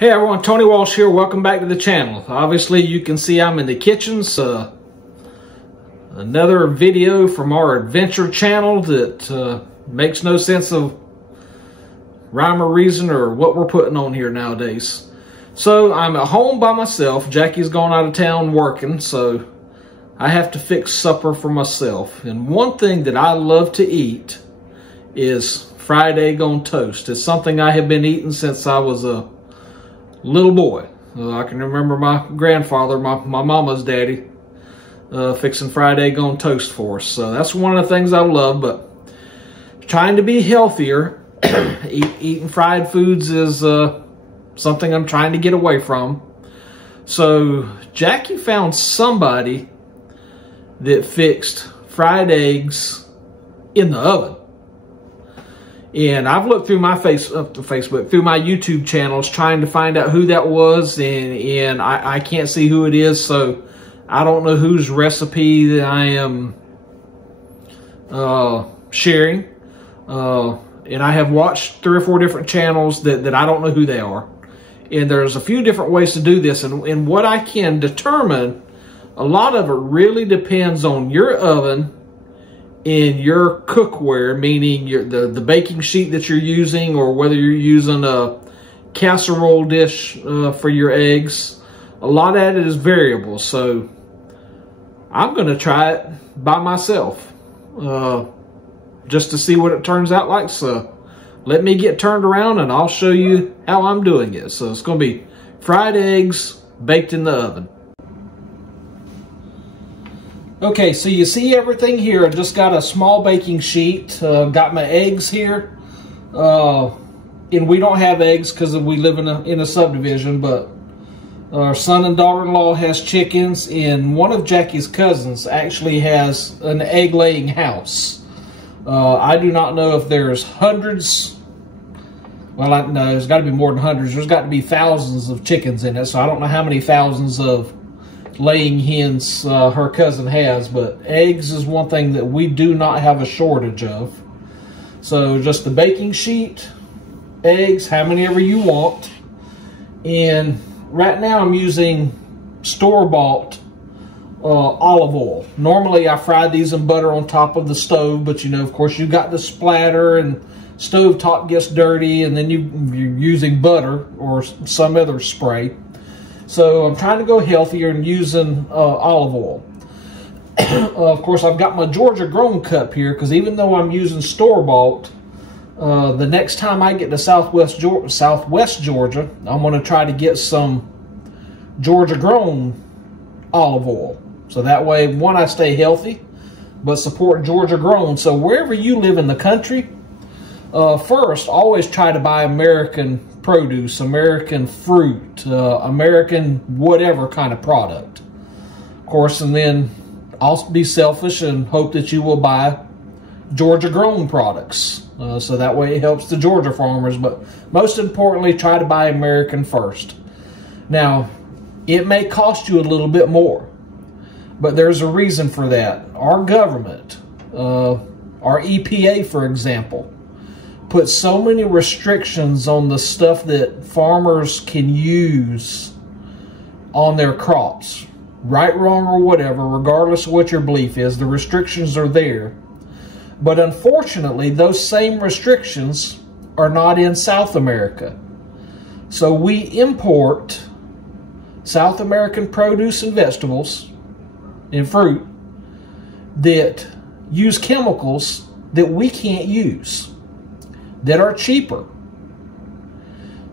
Hey everyone, Tony Walsh here. Welcome back to the channel. Obviously you can see I'm in the kitchens. Another video from our adventure channel that makes no sense of rhyme or reason or what we're putting on here nowadays. So I'm at home by myself. Jackie's gone out of town working, so I have to fix supper for myself. And one thing that I love to eat is fried egg on toast. It's something I have been eating since I was a little boy. I can remember my grandfather, my mama's daddy, fixing fried egg on toast for us. So that's one of the things I love, but trying to be healthier, eating fried foods is something I'm trying to get away from. So Jackie found somebody that fixed fried eggs in the oven. And I've looked through my Facebook, through my YouTube channels, trying to find out who that was, and I can't see who it is, so I don't know whose recipe that I am sharing. And I have watched 3 or 4 different channels that I don't know who they are. And there's a few different ways to do this, and what I can determine, a lot of it really depends on your oven in your cookware, meaning the baking sheet that you're using, or whether you're using a casserole dish for your eggs. A lot of it is variable, so I'm going to try it by myself just to see what it turns out like. So let me get turned around and I'll show you how I'm doing it. So it's going to be fried eggs baked in the oven. Okay, so you see everything here. I just got a small baking sheet. Got my eggs here. And we don't have eggs because we live in a subdivision, but our son and daughter-in-law has chickens, and one of Jackie's cousins actually has an egg-laying house. I do not know if there's hundreds. Well, no, there's got to be more than hundreds. There's got to be thousands of chickens in it, so I don't know how many thousands of laying hens her cousin has, but eggs is one thing that we do not have a shortage of. So just the baking sheet, eggs, how many ever you want. And right now I'm using store-bought olive oil. Normally I fry these in butter on top of the stove, but you know, of course, you got the splatter and stove top gets dirty, and then you're using butter or some other spray. So I'm trying to go healthier and using olive oil. Of course, I've got my Georgia grown cup here, because even though I'm using store-bought, the next time I get to Southwest Georgia, I'm going to try to get some Georgia grown olive oil. So that way, one, I stay healthy, but support Georgia grown. So wherever you live in the country, first, always try to buy American produce, American fruit, American whatever kind of product. Of course, and then I'll be selfish and hope that you will buy Georgia grown products. So that way it helps the Georgia farmers, but most importantly, try to buy American first. Now, it may cost you a little bit more, but there's a reason for that. Our government, our EPA, for example, put so many restrictions on the stuff that farmers can use on their crops. Right, wrong, or whatever, regardless of what your belief is, the restrictions are there. But unfortunately, those same restrictions are not in South America. So we import South American produce and vegetables and fruit that use chemicals that we can't use, that are cheaper.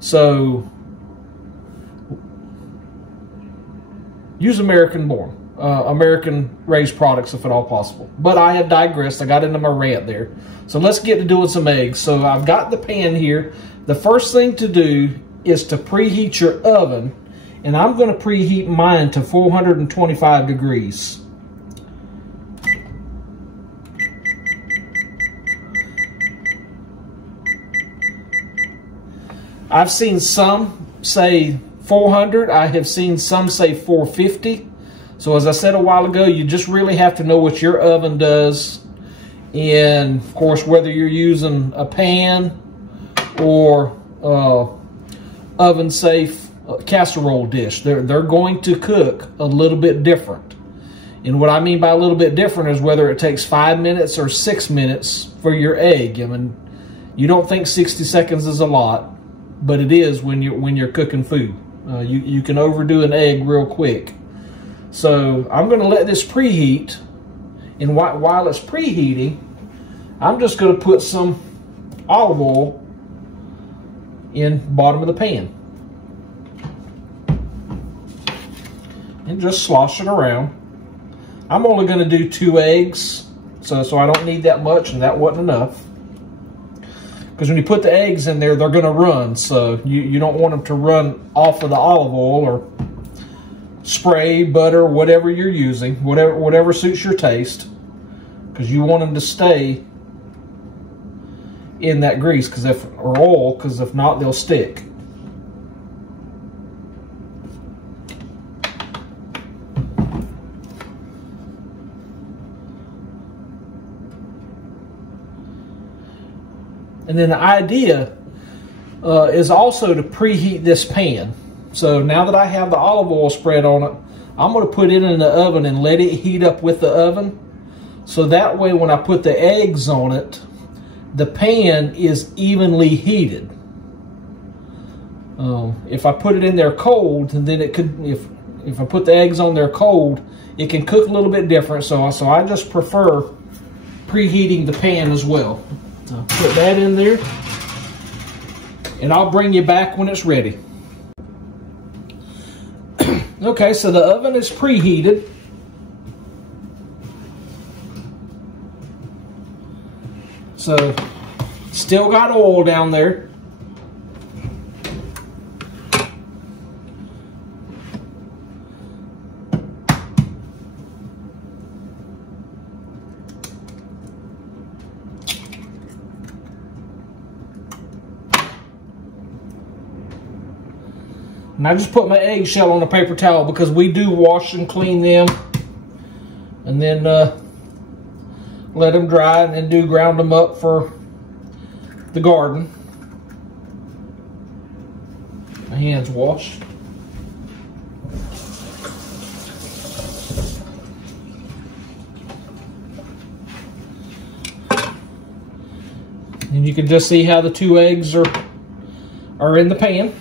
So use American-born, American-raised products if at all possible. But I have digressed. I got into my rant there. So let's get to doing some eggs. So I've got the pan here. The first thing to do is to preheat your oven, and I'm going to preheat mine to 425 degrees. I've seen some say 400. I have seen some say 450. So as I said a while ago, you just really have to know what your oven does. And of course, whether you're using a pan or oven safe casserole dish. They're going to cook a little bit different. And what I mean by a little bit different is whether it takes 5 minutes or 6 minutes for your egg. I mean, you don't think 60 seconds is a lot, but it is when you're cooking food. You can overdo an egg real quick. So I'm going to let this preheat, and while it's preheating, I'm just going to put some olive oil in the bottom of the pan and just slosh it around. I'm only going to do 2 eggs, so I don't need that much, and that wasn't enough. Because when you put the eggs in there, they're going to run, so you don't want them to run off of the olive oil or spray, butter, whatever you're using, whatever suits your taste, because you want them to stay in that grease, or oil, because if not, they'll stick. And then the idea is also to preheat this pan. So now that I have the olive oil spread on it, I'm going to put it in the oven and let it heat up with the oven. So that way when I put the eggs on it, the pan is evenly heated. If I put it in there cold, then it could, if I put the eggs on there cold, it can cook a little bit different. So I just prefer preheating the pan as well. So put that in there, and I'll bring you back when it's ready. Okay, so the oven is preheated. So still got oil down there. And I just put my eggshell on a paper towel because we do wash and clean them, and then let them dry, and then ground them up for the garden. My hands washed. And you can just see how the 2 eggs are in the pan.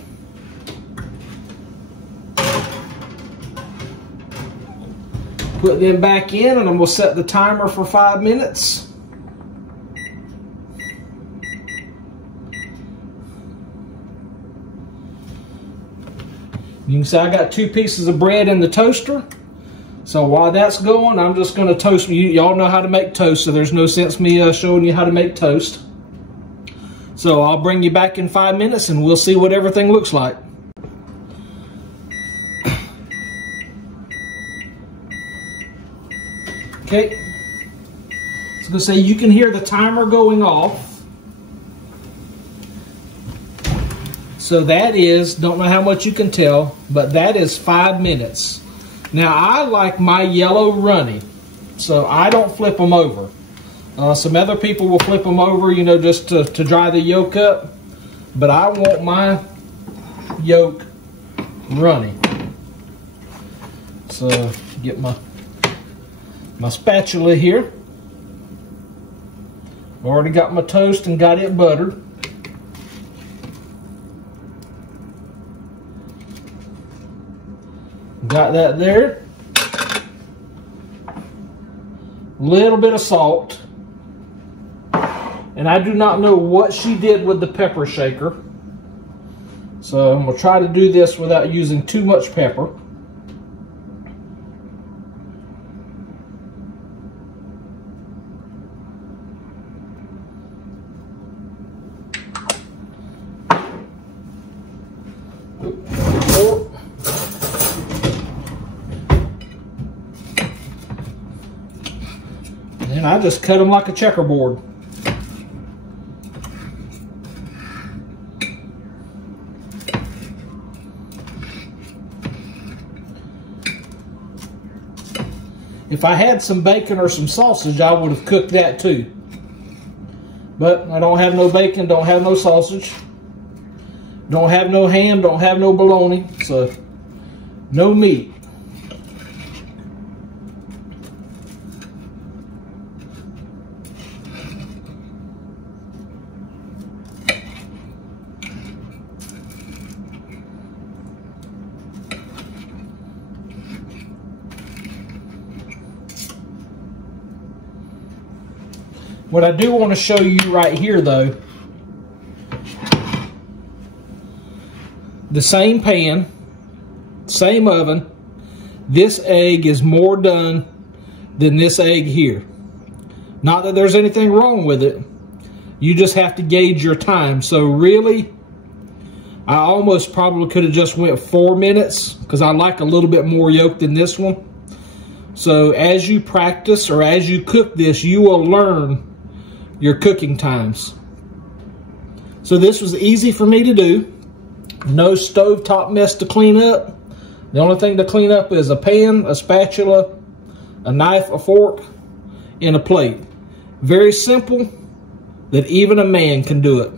Put them back in, and I'm going to set the timer for 5 minutes. You can see I got 2 pieces of bread in the toaster. So while that's going, I'm just going to toast. Y'all know how to make toast, so there's no sense me showing you how to make toast. So I'll bring you back in 5 minutes, and we'll see what everything looks like. Okay, I was going to say, you can hear the timer going off. So that is, don't know how much you can tell, but that is 5 minutes. Now I like my yellow runny, so I don't flip them over. Some other people will flip them over, you know, just to dry the yolk up. But I want my yolk runny. So get my spatula here. I've already got my toast and got it buttered. Got that there. Little bit of salt. And I do not know what she did with the pepper shaker. So I'm going to try to do this without using too much pepper. And I just cut them like a checkerboard. If I had some bacon or some sausage, I would have cooked that too. But I don't have no bacon, don't have no sausage. Don't have no ham, don't have no bologna, so no meat. What I do want to show you right here, though, the same pan, same oven, this egg is more done than this egg here. Not that there's anything wrong with it. You just have to gauge your time. So really, I almost probably could have just went 4 minutes because I like a little bit more yolk than this one. So as you practice or as you cook this, you will learn your cooking times. So this was easy for me to do. No stovetop mess to clean up. The only thing to clean up is a pan, a spatula, a knife, a fork, and a plate. Very simple, that even a man can do it.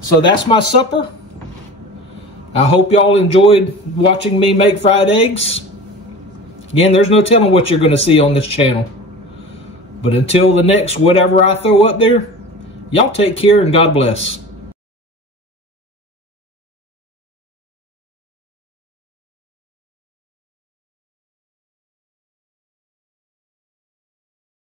So that's my supper. I hope y'all enjoyed watching me make fried eggs. Again, there's no telling what you're going to see on this channel. But until the next whatever I throw up there, y'all take care and God bless.